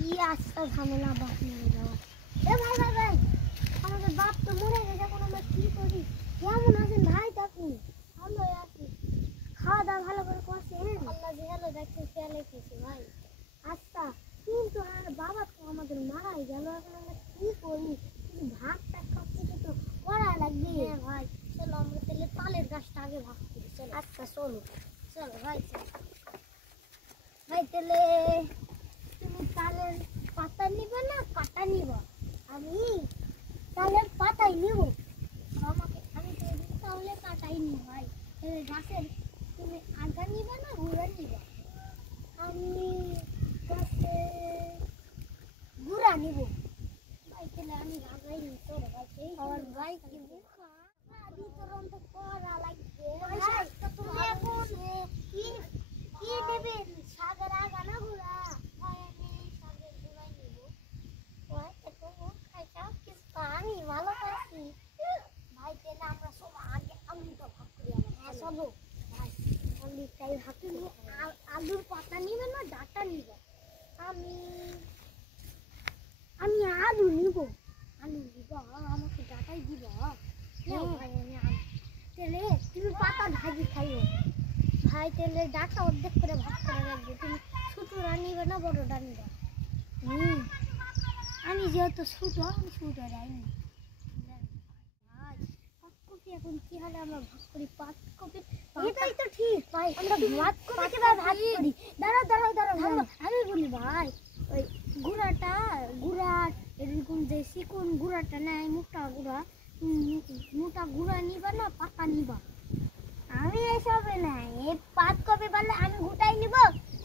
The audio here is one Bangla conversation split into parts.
কি আস্তা ঝামেলা বাপ নিয়ে যাওয়া। এ ভাই ভাই ভাই, আমাদের বাপ তো মরে গেছে, এখন আমরা কি করি? কেমন আছেন ভাই? আপনি? ভালো আছি। খাওয়া দাওয়া ভালো করে করছেন? আল্লাহ যে ভালো দেখতে খেয়ালে খেয়েছি ভাই। আচ্ছা, কিন্তু বাবা তো আমাদের মারাই গেল, এখন আমরা কি করি? ভাতটা সব কিছু তো করা লাগবে। হ্যাঁ ভাই, চলো আমরা তাহলে তালের গাছটা আগে ভাগ করি। চলো। আচ্ছা চলো চলো ভাই, চলো ভাই। তাহলে তুমি তালের পাতা নিবে না কাটা নিব? আমি তালের পাতাই নিব। আমি তো তাহলে কাটাই নি ভাই। তাহলে গাছের তুমি আগা নিবে না গুড়া নিবে? আমি গাছের গুড়া নিব ভাই। তাহলে আমি আগাই নি। চলো ভাই, আমার ভাই কি বিতরণ তো করা লাগবে। তুমি এখন কি কি নেবেন? শাকের আগা না গুড়া? ভাই আমি শাকের গুড়াই নিব। আমি ভালো পাচ্ছি ভাই। তাহলে আমরা সব আগে আলুটা ভাগ করি। আমার চলো ভাই, আলুটাই ভাগ করি। আলুর পাতা নিবে না ডাটা নিবে? আমি আমি আলু নিব। আলু নিব? আমাকে ডাটাই দিব ভাই। আমি আলু। তাহলে তুমি পাতা ভাজি খাইও ভাই। তাহলে ডাটা অর্ধেক করে ভাগ করে রাখবে। তুমি ছোটরা নিবে না বড়টা নিবে? আমি যেহেতু ছোট, আমি ছোটটা যাইনি ভাই। পাতকপি এখন কি হলে আমরা ভাগ করি? পাতকপি এটাই তো ঠিক ভাই। আমরা পাতকপি কিভাবে ভাগ করি? দাঁড়াও দাঁড়াও দাঁড়াও, আমি বলি ভাই। ওই গুড়া এরকম যে চিকন গুড়াটা নেয়, মোটা গুড়া নিবা না পাতা নিবা? আমি এসবে নাই, এই পাতকপি বললে আমি গোটাই নিব।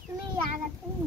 তুমি আগা তুমি